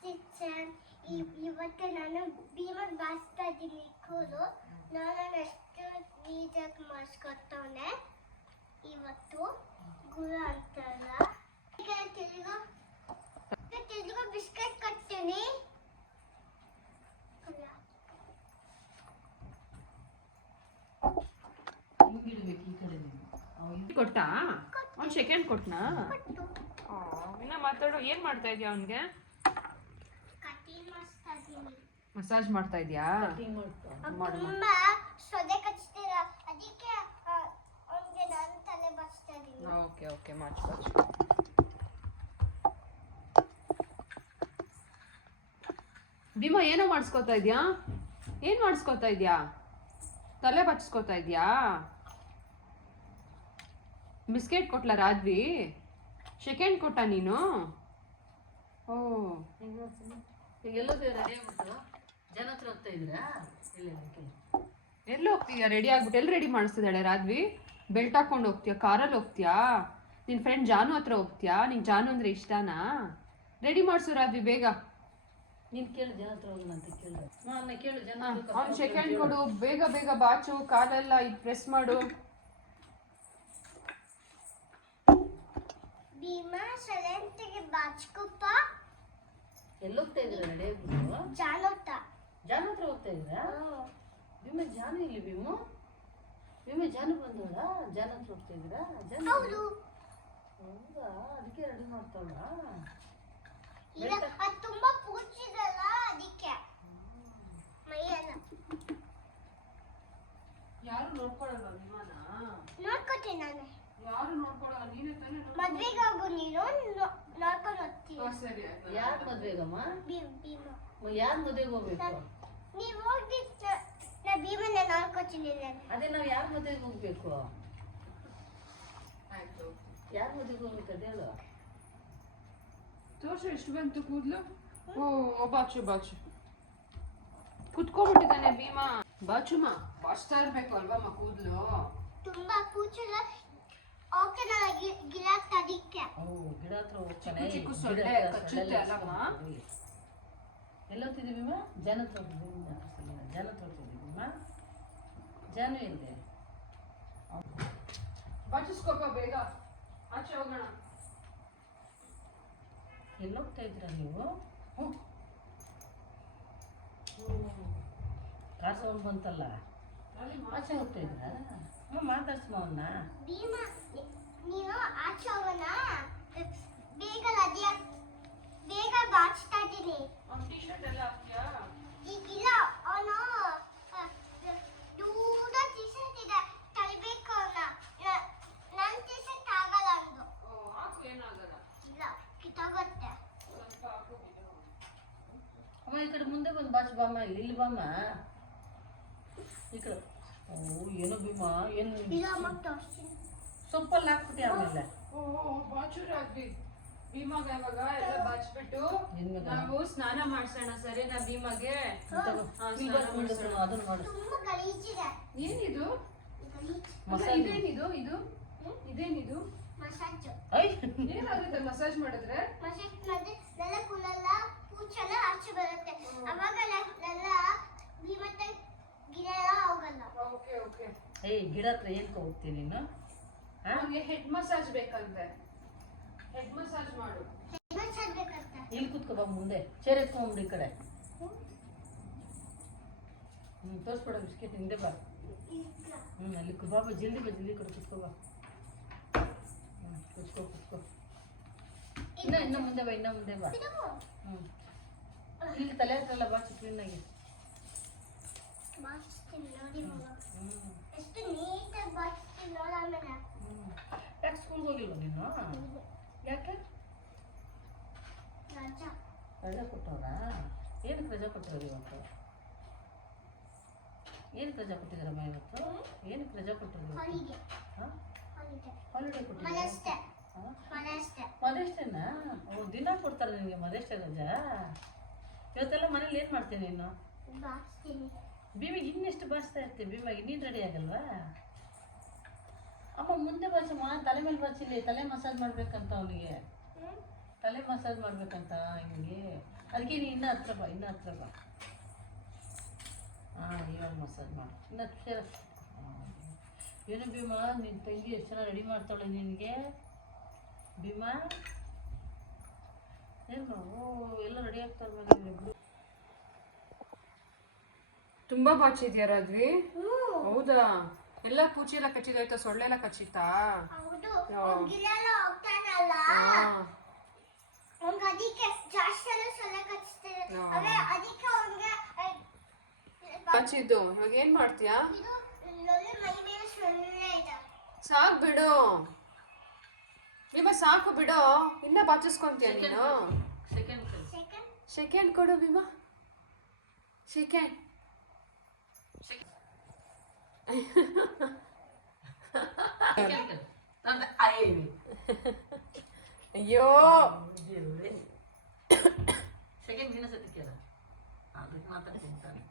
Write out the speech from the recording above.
Kitchen ಇವತ್ತು ನಾನು ಭೀಮನ್ ಬಾಸ್ತಾ ಇದ್ದೀನಿ ಕೂರು ನಾನು ಎಷ್ಟು ನೀಟಾಗಿ ಮಾಡಿಸ್ಕೊತವನೆ ಇವತ್ತು ಗುರು ಅಂತಲ್ಲ ಈಗ ತಿರುಗೋ ಬಿಸ್ಕೆಟ್ ಕೊಡ್ತೀನಿ ಕೊಟ್ಟಾ ಒಂದು ಸೆಕೆಂಡ್ ಕೊಟ್ನಾ ಇನ್ನ ಮಾತಾಡು ಏನು ಮಾಡ್ತಾ ಇದೀಯ ಅವನಿಗೆ ಮಸಾಜ್ ಮಾಡ್ತಾ ಇದೀಯಾ ತುಂಬಾ ಸೊದೆ ಕಚ್ತೀರಾ ಅದಕ್ಕೆ ಅವನಿಗೆ ನಾನು ತಲೆ ಬಚ್ತಾ ಇದ್ದೀನಿ ಓಕೆ ಓಕೆ ಮಾಡ್ಸು ಭೀಮಾ ಏನೋ ಮಾಡಿಸ್ಕೊತಾ ಇದೀಯಾ ಏನು ಮಾಡಿಸ್ಕೊತಾ ಇದೀಯಾ ತಲೆ ಬಚ್ಕೋತಾ ಇದೀಯಾ ಬಿಸ್ಕೆಟ್ ಕೊಟ್ಲ ರಾಜ್ವಿ ಸೆಕೆಂಡ್ ಕೊಟ್ಟ ನೀನು ಓ ಜನ ಹತ್ರ ಹೋಗ್ತಾ ಇದ್ದೀರಾ ಎಲ್ಲಿ ಹೋಗ್ತೀಯಾ ರೆಡಿ ಆಗ್ಬಿಟ್ಟು ಎಲ್ಲಿ ರೆಡಿ ಮಾಡಿಸ್ತಿದ್ದಾಳೆ ರಾಜ್ವಿ ಬೆಲ್ಟ್ ಹಾಕೊಂಡು ಹೋಗ್ತೀಯಾ ಕಾರಲ್ಲಿ ಹೋಗ್ತೀಯಾ ನಿನ್ನ ಫ್ರೆಂಡ್ ಜಾನು ಹತ್ರ ಹೋಗ್ತೀಯಾ ನಿಂಗೆ ಜಾನು ಅಂದ್ರೆ ಇಷ್ಟನಾ ರೆಡಿ ಮಾಡಿಸು ರಾಜ್ವಿ ಬೇಗ ನೀನು ಕೇಳು ಜನ ಹತ್ರ ಹೋಗೋಣ ಅಂತ ಕೇಳು ನಾನು ಕೇಳು ಜನ ಅವ್ನು ಸೆಕೆಂಡ್ ಕೊಡು ಬೇಗ ಬೇಗ ಬಾಚು ಕಾಲೆಲ್ಲ ಇದು ಪ್ರೆಸ್ ಮಾಡು ಭೀಮಾ ಸೆಲೆಂಟಿಗೆ ಬಾಚ್ಕೊಪ್ಪ ಎಲ್ಲೋಗ್ತಾ ಇದ್ದೀರಾ ರೆಡಿ ಆಗ್ಬಿಟ್ಟು ಜಾನೋತ ಜಾನು ಹತ್ರ ಹೋಗ್ತಾ ಇದ್ದೀರಾ ಭೀಮಾ ಜಾನು ಇಲ್ಲಿ ಭೀಮಾ ಜಾನು ಬಂದೋಳ ಜಾನು ಹತ್ರ ಹೋಗ್ತಾ ಇದ್ದೀರಾ ಜಾನು ಹೌದು ಹೌದಾ ಅದಕ್ಕೆ ರೆಡಿ ಮಾಡ್ತಾವಳ ಈಗ ಅದು ತುಂಬಾ ಪೂಜಿದಲ್ಲ ಅದಕ್ಕೆ ಮೈಯೆಲ್ಲ ಯಾರು ನೋಡ್ಕೊಳ್ಳಲ್ಲ ವಿಮಾನ ನೋಡ್ಕೊತೀನಿ ನಾನು ಯಾರು ನೋಡ್ಕೊಳ್ಳಲ್ಲ ನೀನೇ ತಾನೇ ಮದ್ವೆಗೆ ಹೋಗು ನೀನು ನೋಡ್ಕೊಂಡು ಹೋಗ್ತೀನಿ ಸರಿ ಯಾರ ಮದ್ವೆಗಮ್ಮ ಭೀಮಾ ಯಾರ ಮದ್ವೆಗೆ ಹೋಗ್ಬೇಕು ನೀವು ಹೋಗ್ದಿತ್ತು ನಾ ಭೀಮನ್ನ ನೋಡ್ಕೊತೀನಿ ನಾನು ಅದೇ ನಾವು ಯಾರ ಮದ್ವೆಗೆ ಹೋಗ್ಬೇಕು ಆಯ್ತು ಯಾರ ಮದ್ವೆಗೆ ಹೋಗ್ಬೇಕು ಅದೇ ಹೇಳು ತೋರ್ಸು ಎಷ್ಟು ಬಂತು ಕೂದಲು ಓ ಬಾಚು ಬಾಚು ಕುತ್ಕೊಂಡ್ಬಿಟ್ಟಿದ್ದಾನೆ ಭೀಮಾ ಬಾಚುಮ್ಮ ಬಾಚ್ತಾ ಇರ್ಬೇಕು ಅಲ್ವಮ್ಮ ಕೂದಲು ತುಂಬಾ ಕೂಚಲ ಓಕೆ ನಾನು ಗಿಲಾಕ್ ಅದಕ್ಕೆ ಗಿಡ ಹತ್ರ ಹೋಗ್ತಾನೆ ಚಿಕ್ಕ ಸೊಳ್ಳೆ ಕಚ್ಚುತ್ತೆ ಅಲ್ಲಮ್ಮ ಎಲ್ಲೋಗ್ತಿದ್ದೀವಿ ಭೀಮಾ ಜನ ಹತ್ರ ಹೋಗ್ತಿದ್ದೀವಿ ಜನ ಹತ್ರ ಹೋಗ್ತಿದ್ದೀವಿ ಭೀಮಾ ಜಾನು ಇದೆ ಬಾಚಿಸ್ಕೋಪ ಬೇಗ ಆಚೆ ಹೋಗೋಣ ಎಲ್ಲೋಗ್ತಾ ಇದ್ದೀರಾ ನೀವು ಕಾಸು ಬಂತಲ್ಲ ಆಚೆ ಹೋಗ್ತಾ ಇದ್ದೀರಾ ಮಾತಾಡ್ಸ್ಮ ಅವನ್ನ ಭೀಮಾ ನೀನು ಆಚೆ ಹೋಗೋಣ ಬೇಗ ಬಾಚ್ತಾ ಇದ್ದೀನಿ ಟೀ ಶರ್ಟ್ ಎಲ್ಲ ಹಾಕ್ತೀಯಾ ಈಗಿಲ್ಲ ಅವನು ದೂರ ಟಿ ಶರ್ಟ್ ಇದೆ ತಳಿಬೇಕು ಅವನ ನನ್ನ ಟಿ ಶರ್ಟ್ ಆಗಲ್ಲ ಅಂದು ಹಾಕು ಏನಾಗಲ್ಲ ಇಲ್ಲ ಕಿತ್ತೋಗುತ್ತೆ ಸ್ವಲ್ಪ ಹಾಕು ಅಮ್ಮ ಈ ಕಡೆ ಮುಂದೆ ಬಂದು ಬಾಚು ಬಾಮ್ಮ ಇಲ್ಲಿ ಬಾಮ್ಮ ಈ ಕಡೆ ಓ ಏನೋ ಭೀಮಾ ಏನು ಇಲ್ಲ ಅಮ್ಮ ತೋರಿಸ್ತೀನಿ ಸೊಪ್ಪಲ್ಲಿ ಹಾಕ್ಬಿಟ್ಟು ಆಮೇಲೆ ಬಾಚು ರಾಜ್ವಿ ಭೀಮಾಗ ಇವಾಗ ಎಲ್ಲ ಬಾಚ್ಬಿಟ್ಟು ನಾವು ಸ್ನಾನ ಮಾಡ್ಸೋಣ ಸರಿನಾ ಭೀಮಾಗೆ ಅದನ್ನ ಮಾಡು ತುಂಬಾ ಗಲೀಜಿದೆ ಏನಿದು ಮಸಾಲೆ ಇದೇನಿದು ಇದೇನಿದು ಮಸಾಜ್ ಐ ಏನಾಗುತ್ತೆ ಮಸಾಜ್ ಮಾಡಿದ್ರೆ ಮಸಾಜ್ ಮಾಡಿದ್ರೆ ನೆಲ ಕೂಲೆಲ್ಲ ಕೂಚೆಲ್ಲ ಆಚೆ ಬರುತ್ತೆ ಅವಾಗ ನೆಲ ಭೀಮತ್ತ ಗಿಡ ಎಲ್ಲ ಹೋಗಲ್ಲ ಓಕೆ ಓಕೆ ಏಯ್ ಗಿಡ ಹತ್ರ ಏನ್ಕೊ ಹೋಗ್ತೀನಿ ನೀನು ಅವ್ನಿಗೆ ಹೆಡ್ ಮಸಾಜ್ ಬೇಕಂತೆ ಹೆಡ್ ಮಸಾಜ್ ಮಾಡು ಮಸಾಜ್ ಬೇಕಂತ ಇಲ್ಲಿ ಕೂತ್ಕೊ ಬಾ ಮುಂದೆ ಚೇರ್ ಎತ್ಕೊಂಡ್ಬಿಡು ಈ ಕಡೆ ತೋರಿಸ್ಬೇಡ ಬಿಸ್ಕೆಟ್ ಹಿಂದೆ ಬಾ ಅಲ್ಲಿ ಬಾಬಾ ಜಲ್ದಿ ಬಾ ಜಲ್ದಿ ಕಡೆ ಕೂತ್ಕೋ ಬಾ ಕೂತ್ಕೋ ಇನ್ನ ಮುಂದೆ ಬಾ ಮುಂದೆ ಬಾ ಇಲ್ಲಿ ತಲೆ ಹತ್ರ ಬಾ ಕ್ಲೀನಾಗಿ ಬಾಚ್ತೀನಿ ನೋಡಿ ಮಗ ಎಷ್ಟು ನೀಟಾಗಿ ಬಾಚ್ತೀನಿ ನೋಡ ಆಮೇಲೆ ಯಾಕೆ ಸ್ಕೂಲ್ಗೆ ಹೋಗಿಲ್ವ ನೀನು ಯಾಕೆ ರಜಾ ರಜಾ ಕೊಟ್ಟವ್ರಾ ಏನಕ್ಕೆ ರಜಾ ಕೊಟ್ಟವ್ರು ಇವತ್ತು ಏನಕ್ಕೆ ರಜಾ ಕೊಟ್ಟಿದ್ದಾರಮ್ಮ ಇವತ್ತು ಏನಕ್ಕೆ ರಜಾ ಕೊಟ್ಟಿದ್ರು ಹಾಲಿಗೆ ಹಾಂ ಹಾಲಿಗೆ ಹಾಲಿಡೇ ಕೊಟ್ಟಿದ್ದಾರೆ ಮನೆಯಷ್ಟೇ ಮನೆಯಷ್ಟೇ ಮದೇಷ್ಟೇನಾ ದಿನ ಕೊಡ್ತಾರೆ ನಿನಗೆ ಮದೇಷ್ಟೇ ರಜಾ ಇವತ್ತೆಲ್ಲ ಮನೇಲಿ ಏನು ಮಾಡ್ತೀನಿ ನೀನು ಬಾಚ್ತೀನಿ ಭೀಮಿಗೆ ಇನ್ನೆಷ್ಟು ಬಾಚ್ತಾ ಇರ್ತೀವಿ ಭೀಮಾಗಿ ನೀನು ರೆಡಿ ಆಗಲ್ವಾ ಅಮ್ಮ ಮುಂದೆ ಬಾಚಮ್ಮ ತಲೆ ಮೇಲೆ ಬಾಚಿಲ್ಲಿ ತಲೆ ಮಸಾಜ್ ಮಾಡ್ಬೇಕಂತ ಅವನಿಗೆ ತಲೆ ಮಸಾಜ್ ಮಾಡ್ಬೇಕಂತ ಹಿಂಗೆ ಅದಕ್ಕೆ ನೀನು ಇನ್ನೂ ಹತ್ರ ಬಾ, ಇನ್ನೂ ಹತ್ರ ಬಾ. ಹಾಂ, ಇವಾಗ ಮಸಾಜ್ ಮಾಡು, ಇನ್ನೂ ಹತ್ತಿರ. ಏನು ಭೀಮಾ, ನಿನ್ನ ತಂಗಿ ಎಷ್ಟು ಚೆನ್ನಾಗಿ ರೆಡಿ ಮಾಡ್ತಾಳೆ ನಿನಗೆ. ಭೀಮಾ ಏನು, ಎಲ್ಲ ರೆಡಿ ಆಗ್ತಾರೆ ಮೇಲೆ. ತುಂಬಾ ಬಾಚಿದ್ಯಾ ರಾಜ್ವಿ? ಹೌದಾ? ಎಲ್ಲ ಕೂಚಿ ಎಲ್ಲ ಕಚ್ಚಿದಾಯ್ತಾ? ಸೊಳ್ಳೆ ಎಲ್ಲ ಕಚ್ಚಿತ್ತಾ? ಹೌದು, ಗಿಲೆಲ್ಲ ಹೋಗ್ತಾನಲ್ಲ, ಅವ್ನಿಗೆ ಅದಕ್ಕೆ ಜಾಸ್ತಿ ಎಲ್ಲ ಸೊಳ್ಳೆ ಕಚ್ತಿದೆ. ಅದಕ್ಕೆ ಅವ್ನಿಗೆ ಬಾಚಿದ್ದು. ಇವಾಗ ಏನ್ ಮಾಡ್ತೀಯಾ? ಇದು ಲೊಳ್ಳೆ ಮೈ ಮೇಲೆ ಸೊಳ್ಳೆ ಇದೆ. ಸಾಕು ಬಿಡು ಭೀಮಾ, ಸಾಕು ಬಿಡು. ಇನ್ನ ಬಾಚಿಸ್ಕೊಂತೀಯ ನೀನು? ಸೆಕೆಂಡ್ ಸೆಕೆಂಡ್ ಕೊಡು ಭೀಮಾ, ಸೆಕೆಂಡ್. ಅಯ್ಯೋ, ಸೆಕೆಂಡ್ ದಿನ ಸತ್ಯಕ್ಕೆ ಅದಕ್ಕೆ ಮಾತಾಡ್ತೀನಿ.